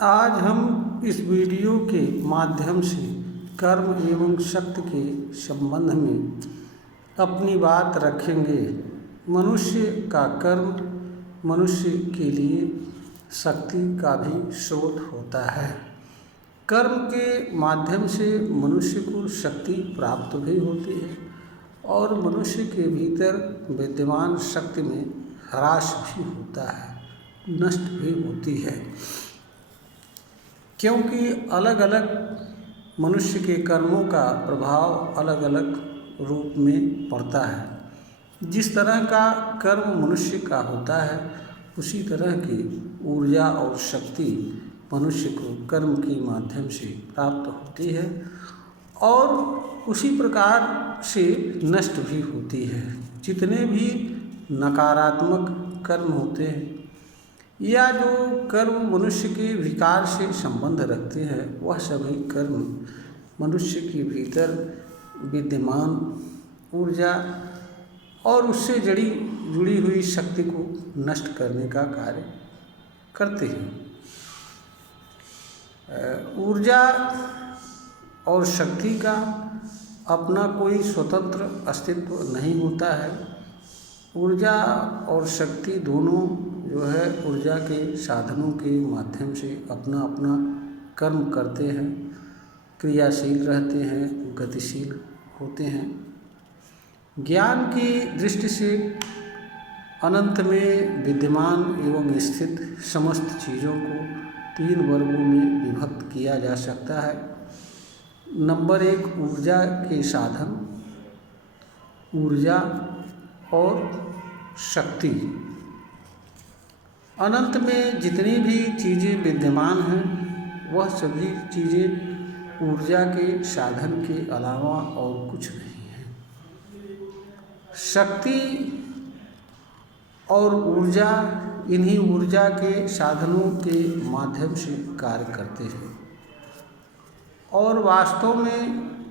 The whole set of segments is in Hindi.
आज हम इस वीडियो के माध्यम से कर्म एवं शक्ति के संबंध में अपनी बात रखेंगे। मनुष्य का कर्म मनुष्य के लिए शक्ति का भी स्रोत होता है। कर्म के माध्यम से मनुष्य को शक्ति प्राप्त भी होती है और मनुष्य के भीतर विद्यमान शक्ति में ह्रास भी होता है, नष्ट भी होती है, क्योंकि अलग अलग मनुष्य के कर्मों का प्रभाव अलग अलग रूप में पड़ता है। जिस तरह का कर्म मनुष्य का होता है उसी तरह की ऊर्जा और शक्ति मनुष्य को कर्म के माध्यम से प्राप्त होती है और उसी प्रकार से नष्ट भी होती है। जितने भी नकारात्मक कर्म होते हैं या जो कर्म मनुष्य के विकार से संबंध रखते हैं वह सभी कर्म मनुष्य के भीतर विद्यमान ऊर्जा और उससे जुड़ी हुई शक्ति को नष्ट करने का कार्य करते हैं। ऊर्जा और शक्ति का अपना कोई स्वतंत्र अस्तित्व नहीं होता है। ऊर्जा और शक्ति दोनों जो है ऊर्जा के साधनों के माध्यम से अपना अपना कर्म करते हैं, क्रियाशील रहते हैं, गतिशील होते हैं। ज्ञान की दृष्टि से अनंत में विद्यमान एवं स्थित समस्त चीज़ों को 3 वर्गों में विभक्त किया जा सकता है। नंबर 1 ऊर्जा के साधन, ऊर्जा और शक्ति। अनंत में जितनी भी चीज़ें विद्यमान हैं वह सभी चीज़ें ऊर्जा के साधन के अलावा और कुछ नहीं है। शक्ति और ऊर्जा इन्हीं ऊर्जा के साधनों के माध्यम से कार्य करते हैं और वास्तव में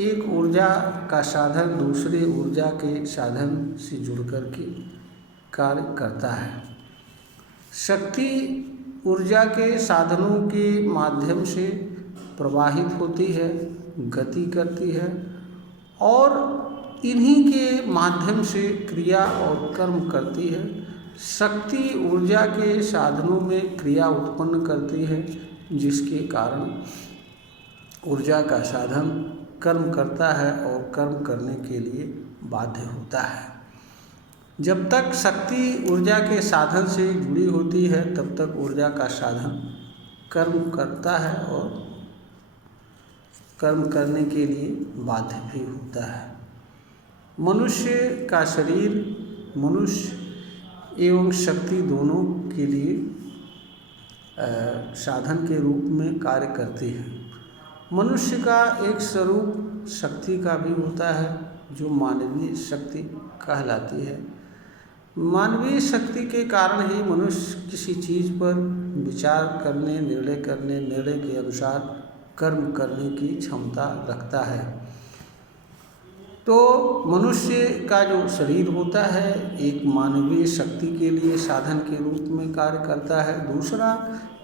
एक ऊर्जा का साधन दूसरे ऊर्जा के साधन से जुड़कर के कार्य करता है। शक्ति ऊर्जा के साधनों के माध्यम से प्रवाहित होती है, गति करती है और इन्हीं के माध्यम से क्रिया और कर्म करती है। शक्ति ऊर्जा के साधनों में क्रिया उत्पन्न करती है जिसके कारण ऊर्जा का साधन कर्म करता है और कर्म करने के लिए बाध्य होता है। जब तक शक्ति ऊर्जा के साधन से जुड़ी होती है तब तक ऊर्जा का साधन कर्म करता है और कर्म करने के लिए बाध्य भी होता है। मनुष्य का शरीर मनुष्य एवं शक्ति दोनों के लिए साधन के रूप में कार्य करती है। मनुष्य का एक स्वरूप शक्ति का भी होता है जो मानवीय शक्ति कहलाती है। मानवीय शक्ति के कारण ही मनुष्य किसी चीज़ पर विचार करने, निर्णय के अनुसार कर्म करने की क्षमता रखता है। तो मनुष्य का जो शरीर होता है एक मानवीय शक्ति के लिए साधन के रूप में कार्य करता है। दूसरा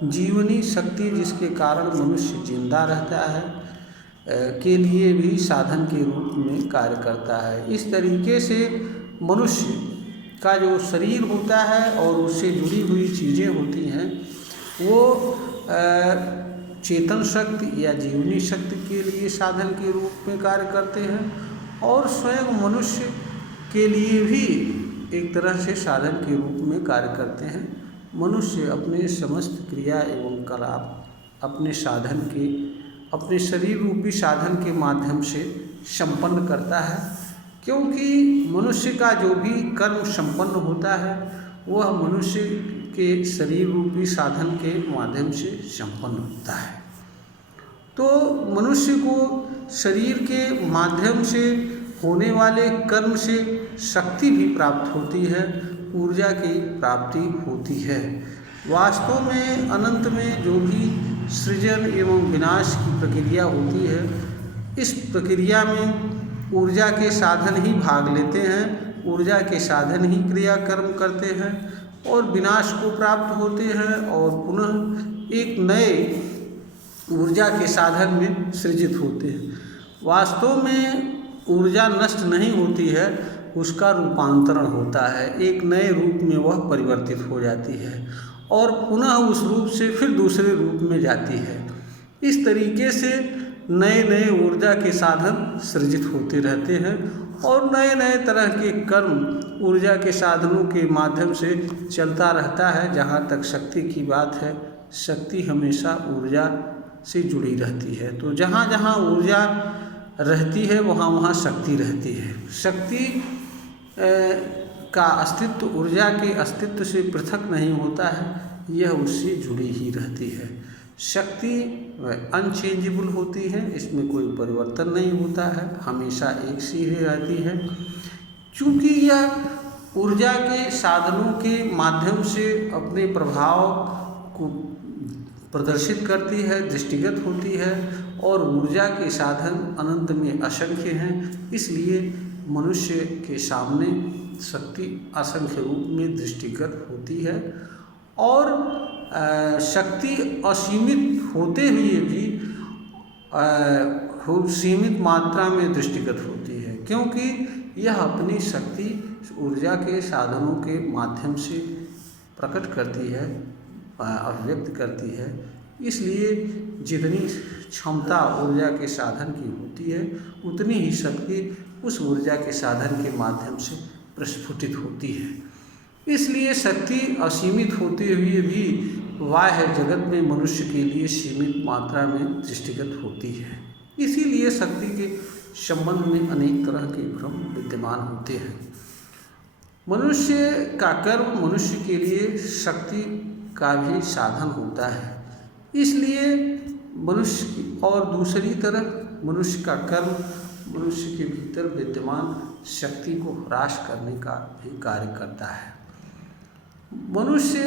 जीवनी शक्ति जिसके कारण मनुष्य जिंदा रहता है के लिए भी साधन के रूप में कार्य करता है। इस तरीके से मनुष्य का जो शरीर होता है और उससे जुड़ी हुई चीज़ें होती हैं वो चेतन शक्ति या जीवनी शक्ति के लिए साधन के रूप में कार्य करते हैं और स्वयं मनुष्य के लिए भी एक तरह से साधन के रूप में कार्य करते हैं। मनुष्य अपने समस्त क्रिया एवं कलाप अपने शरीर रूपी साधन के माध्यम से संपन्न करता है, क्योंकि मनुष्य का जो भी कर्म संपन्न होता है वह मनुष्य के शरीर रूपी साधन के माध्यम से संपन्न होता है। तो मनुष्य को शरीर के माध्यम से होने वाले कर्म से शक्ति भी प्राप्त होती है, ऊर्जा की प्राप्ति होती है। वास्तव में अनंत में जो भी सृजन एवं विनाश की प्रक्रिया होती है इस प्रक्रिया में ऊर्जा के साधन ही भाग लेते हैं, ऊर्जा के साधन ही क्रिया कर्म करते हैं और विनाश को प्राप्त होते हैं और पुनः एक नए ऊर्जा के साधन में सृजित होते हैं। वास्तव में ऊर्जा नष्ट नहीं होती है, उसका रूपांतरण होता है, एक नए रूप में वह परिवर्तित हो जाती है और पुनः उस रूप से फिर दूसरे रूप में जाती है। इस तरीके से नए नए ऊर्जा के साधन सृजित होते रहते हैं और नए नए तरह के कर्म ऊर्जा के साधनों के माध्यम से चलता रहता है। जहाँ तक शक्ति की बात है, शक्ति हमेशा ऊर्जा से जुड़ी रहती है। तो जहाँ जहाँ ऊर्जा रहती है वहाँ वहाँ शक्ति रहती है। शक्ति का अस्तित्व ऊर्जा के अस्तित्व से पृथक नहीं होता है, यह उससे जुड़ी ही रहती है। शक्ति अनचेंजेबल होती है, इसमें कोई परिवर्तन नहीं होता है, हमेशा एक सी ही रहती है। चूँकि यह ऊर्जा के साधनों के माध्यम से अपने प्रभाव को प्रदर्शित करती है, दृष्टिगत होती है और ऊर्जा के साधन अनंत में असंख्य हैं, इसलिए मनुष्य के सामने शक्ति असंख्य रूप में दृष्टिगत होती है। और शक्ति असीमित होते हुए भी सीमित मात्रा में दृष्टिगत होती है, क्योंकि यह अपनी शक्ति ऊर्जा के साधनों के माध्यम से प्रकट करती है, अभिव्यक्त करती है। इसलिए जितनी क्षमता ऊर्जा के साधन की होती है, उतनी ही शक्ति उस ऊर्जा के साधन के माध्यम से प्रस्फुटित होती है। इसलिए शक्ति असीमित होते हुए भी बाह्य जगत में मनुष्य के लिए सीमित मात्रा में दृष्टिगत होती है। इसीलिए शक्ति के संबंध में अनेक तरह के भ्रम विद्यमान होते हैं। मनुष्य का कर्म मनुष्य के लिए शक्ति का भी साधन होता है, इसलिए मनुष्य की और दूसरी तरफ मनुष्य का कर्म मनुष्य के भीतर विद्यमान शक्ति को ह्रास करने का भी कार्य करता है। मनुष्य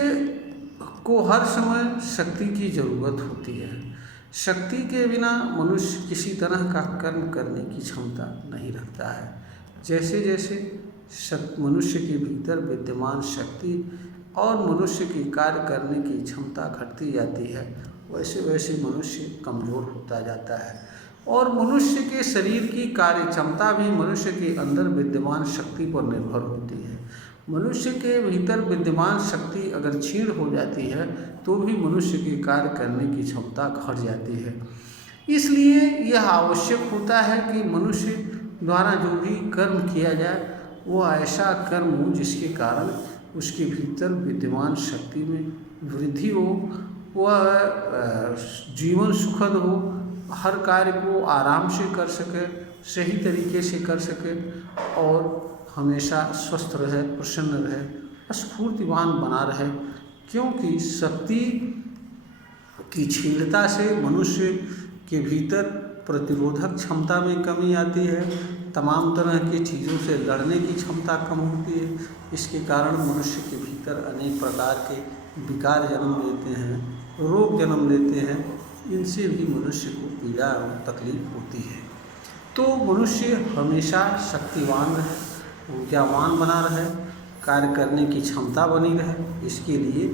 को हर समय शक्ति की जरूरत होती है। शक्ति के बिना मनुष्य किसी तरह का कर्म करने की क्षमता नहीं रखता है। जैसे जैसे मनुष्य के भीतर विद्यमान शक्ति और मनुष्य की कार्य करने की क्षमता घटती जाती है, वैसे वैसे मनुष्य कमज़ोर होता जाता है और मनुष्य के शरीर की कार्य क्षमता भी मनुष्य के अंदर विद्यमान शक्ति पर निर्भर होती है। मनुष्य के भीतर विद्यमान शक्ति अगर क्षीण हो जाती है तो भी मनुष्य के कार्य करने की क्षमता घट जाती है। इसलिए यह आवश्यक होता है कि मनुष्य द्वारा जो भी कर्म किया जाए वह ऐसा कर्म हो जिसके कारण उसके भीतर विद्यमान शक्ति में वृद्धि हो, वह जीवन सुखद हो, हर कार्य को आराम से कर सके, सही तरीके से कर सके और हमेशा स्वस्थ रहे, प्रसन्न रहे, स्फूर्तिवान बना रहे। क्योंकि शक्ति की क्षीणता से मनुष्य के भीतर प्रतिरोधक क्षमता में कमी आती है, तमाम तरह की चीज़ों से लड़ने की क्षमता कम होती है। इसके कारण मनुष्य के भीतर अनेक प्रकार के विकार जन्म लेते हैं, रोग जन्म लेते हैं, इनसे भी मनुष्य को पीड़ा और तकलीफ होती है। तो मनुष्य हमेशा शक्तिवान रहे, ऊर्जावान बना रहे, कार्य करने की क्षमता बनी रहे। इसके लिए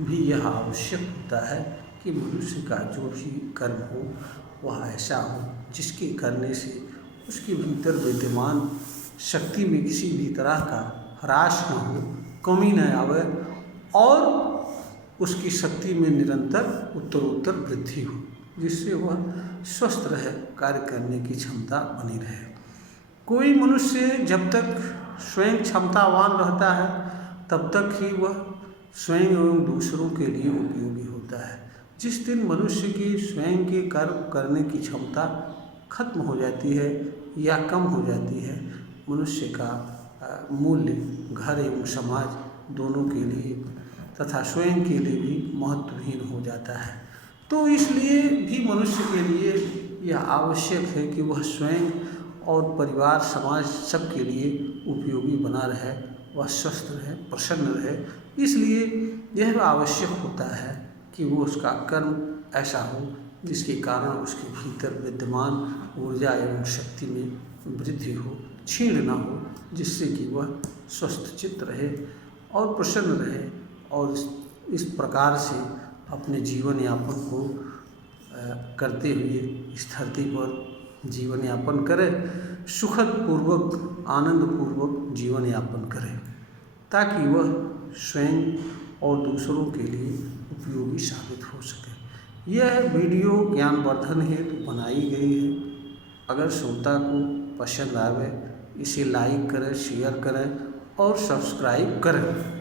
भी यह आवश्यक होता है कि मनुष्य का जो भी कर्म हो वह ऐसा हो जिसके करने से उसके भीतर विद्यमान शक्ति में किसी भी तरह का ह्रास न हो, कमी न आवे और उसकी शक्ति में निरंतर उत्तरोत्तर वृद्धि हो, जिससे वह स्वस्थ रहे, कार्य करने की क्षमता बनी रहे। कोई मनुष्य जब तक स्वयं क्षमतावान रहता है तब तक ही वह स्वयं एवं दूसरों के लिए उपयोगी होता है। जिस दिन मनुष्य की स्वयं के कर्म करने की क्षमता खत्म हो जाती है या कम हो जाती है, मनुष्य का मूल्य घर एवं समाज दोनों के लिए तथा स्वयं के लिए भी महत्वहीन हो जाता है। तो इसलिए भी मनुष्य के लिए यह आवश्यक है कि वह स्वयं और परिवार समाज सबके लिए उपयोगी बना रहे, वह स्वस्थ रहे, प्रसन्न रहे। इसलिए यह आवश्यक होता है कि वो उसका कर्म ऐसा हो जिसके कारण उसके भीतर विद्यमान ऊर्जा एवं शक्ति में वृद्धि हो, क्षीण न हो, जिससे कि वह स्वस्थ चित्त रहे और प्रसन्न रहे और इस प्रकार से अपने जीवन यापन को करते हुए इस धरती पर जीवन यापन करें, सुखद पूर्वक आनंद पूर्वक जीवन यापन करें, ताकि वह स्वयं और दूसरों के लिए उपयोगी साबित हो सके। यह वीडियो ज्ञानवर्धन हेतु बनाई गई है। अगर श्रोता को पसंद आवे इसे लाइक करें, शेयर करें और सब्सक्राइब करें।